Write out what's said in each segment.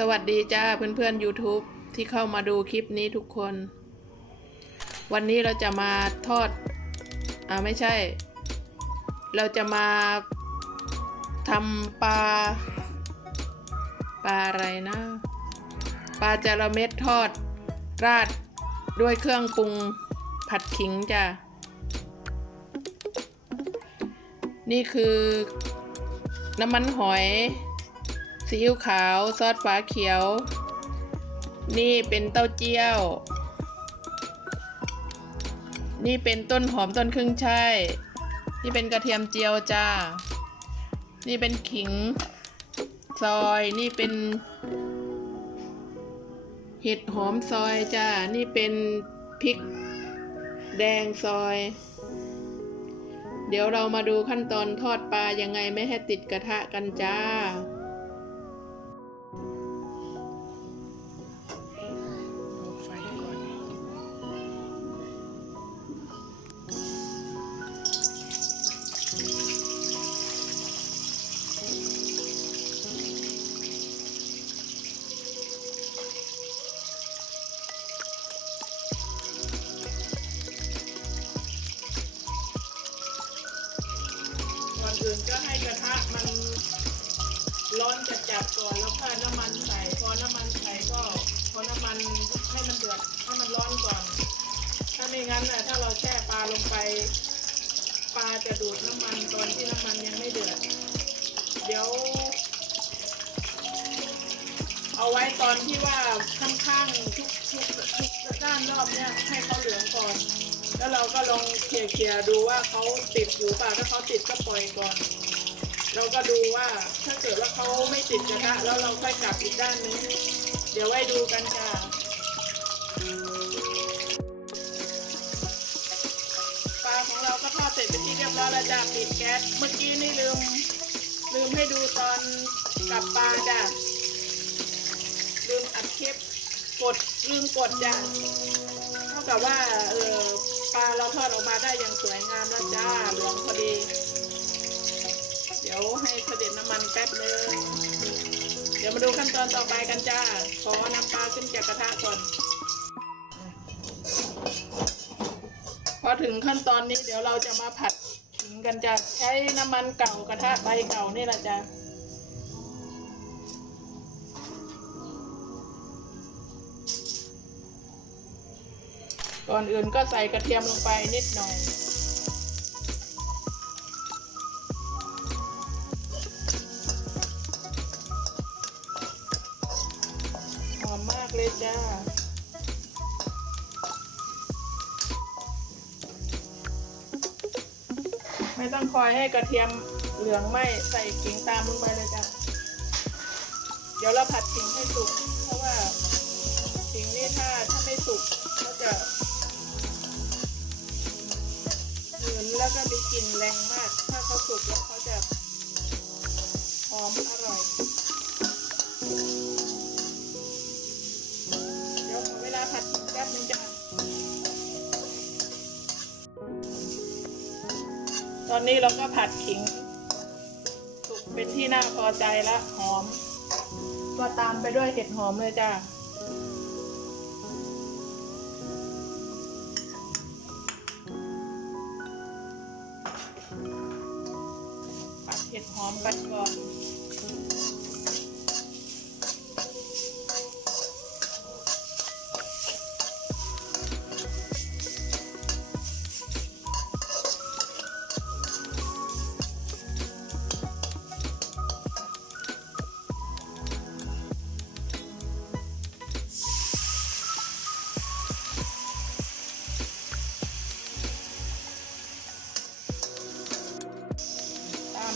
สวัสดีจ้าเพื่อนๆ YouTube ที่เข้ามาดูคลิปนี้ทุกคน วันนี้เราจะมาทอดอ่าไม่ใช่ เราจะมาทำปลาปลาอะไรนะปลาจาระเม็ดทอด ราดด้วยเครื่องปรุงผัดขิงจ้ะนี่คือน้ำมันหอย ซีอิ๊วขาวซอสฟ้าเขียว นี่เป็นเต้าเจี้ยว นี่เป็นต้นหอมต้นครึ่งช่ายนี่เป็นกระเทียมเจียวจ้า นี่เป็นขิง ซอยนี่เป็น เห็ดหอมซอยจ้า นี่เป็นพริกแดงซอย เดี๋ยวเรามาดูขั้นตอนทอดปลายังไงไม่ให้ติดกระทะกันจ้าเอา ก่อนอื่นก็ให้กระทะมันร้อนจัดจัดก่อนแล้วค่อยน้ำมันใส่พอน้ำมันใส่ก็พอน้ำมันให้มันเดือดให้มันร้อนก่อน ถ้าไม่งั้นน่ะถ้าเราแช่ปลาลงไป ปลาจะดูดน้ำมันตอนที่น้ำมันยังไม่เดือด เดี๋ยว เอาไว้ตอนที่ว่าข้างๆทุกทุกทุกด้านรอบเนี่ยให้เขาเหลืองก่อน แล้วเราก็ลองเคลียร์เคลียร์ดูว่าเขาติดอยู่เปล่าถ้าเขาติดก็ปล่อยก่อน เราก็ดูว่าถ้าเกิดว่าเขาไม่ติดกระทะแล้วเราค่อยกลับอีกด้านนึงเดี๋ยวไว้ดูกันค่ะปลาของเราก็ทอดเสร็จเป็นที่เรียบร้อยแล้วจ้ะปิดแก๊สเมื่อกี้นี่ลืม ลืมให้ดูตอนกลับปลาจ้ะลืมอัดคลิปกดลืมกดจ้ะเท่ากับว่าเออ ปลาเราทอดออกมาได้อย่างสวยงามแล้วจ้าหลืองพอดี เดี๋ยวให้เสด็จน้ำมันแป๊บนึงเดี๋ยวมาดูขั้นตอนต่อไปกันจ้า ขอนำปลาขึ้นจากกระทะก่อน พอถึงขั้นตอนนี้เดี๋ยวเราจะมาผัดขิงกันจ้ะใช้น้ำมันเก่ากระทะใบเก่านี่แหละจ้ะ ก่อนอื่นก็ใส่กระเทียมลงไปนิดหน่อย หอมมากเลยจ้าไม่ต้องคอยให้กระเทียมเหลืองไหมใส่ขิงตามลงไปเลยจ้ะ เดี๋ยวเราผัดขิงให้สุก เพราะว่าขิงนี่ถ้าถ้าไม่สุกก็จะ แล้วก็มีกลิ่นแรงมาก ถ้าเขาสุกแล้วเขาจะหอมอร่อย เดี๋ยวขอเวลาผัดแป๊บนึงจ้ะตอนนี้เราก็ผัดขิง สุกเป็นที่น่าพอใจแล้วหอม ก็ตามไปด้วยเห็ดหอมเลยจ้ะ เห็ดหอมกันก่อน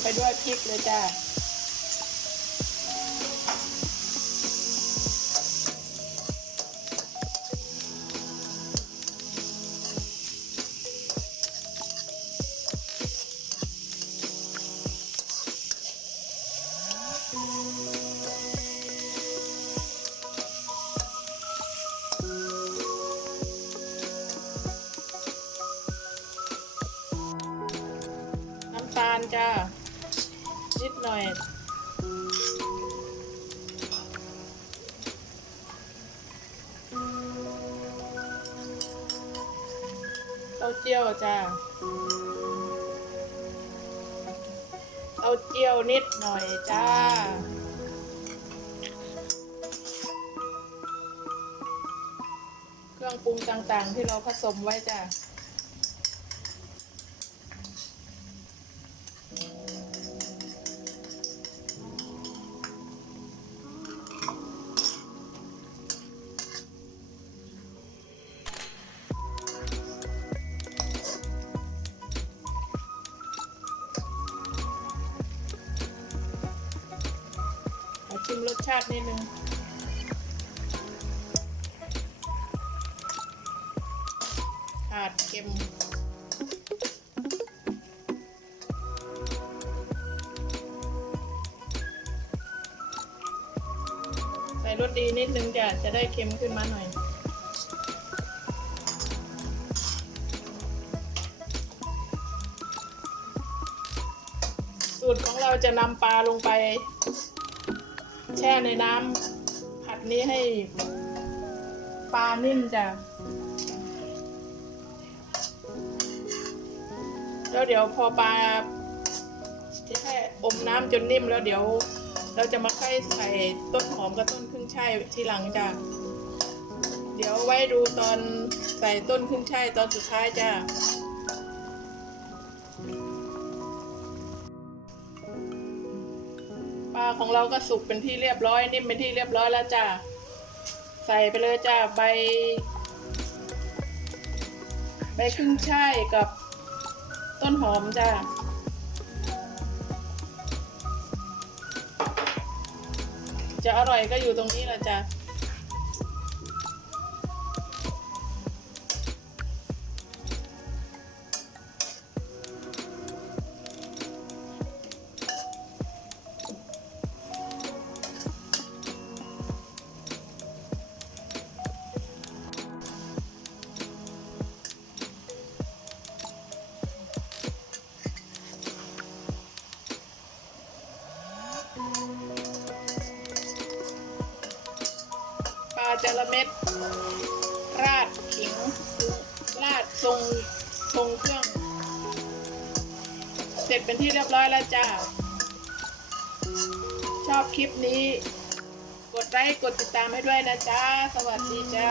ไปด้วยพริกเลยจ้าน้ำตาลจ้า นิดหน่อยเต้าเจี้ยวจ้าเต้าเจี้ยวนิดหน่อยจ้าเครื่องปรุงต่างๆ ที่เราผสมไว้จ้า รสชาตินิดนึงขาดเค็มใส่รสดีนิดนึงจะจะได้เค็มขึ้นมาหน่อยสูตรของเราจะนำปลาลงไป แช่ในน้ำผัดนี้ให้ปลานิ่มจ้ะ แล้วเดี๋ยวพอปลาที่แค่อมน้ำจนนิ่มแล้วเดี๋ยว เราจะมาค่อยใส่ต้นหอมกับต้นขึ้นช่ายทีหลังจ้ะ เดี๋ยวไว้ดูตอนใส่ต้นขึ้นช่ายตอนสุดท้ายจ้ะาของเราก็สุกเป็นที่เรียบร้อยนิ่มเป็นที่เรียบร้อยแล้วจ้าใส่ไปเลยจ้าใบ ใบขึ้นช่ายกับต้นหอมจ้าจะอร่อยก็อยู่ตรงนี้แหละจ้าะปลาจระเม็ด ราดขิง ราดทรงทรงเครื่อง เสร็จเป็นที่เรียบร้อยแล้วจ้า ชอบคลิปนี้ กดไลค์กดติดตามให้ด้วยนะจ้า สวัสดีจ้า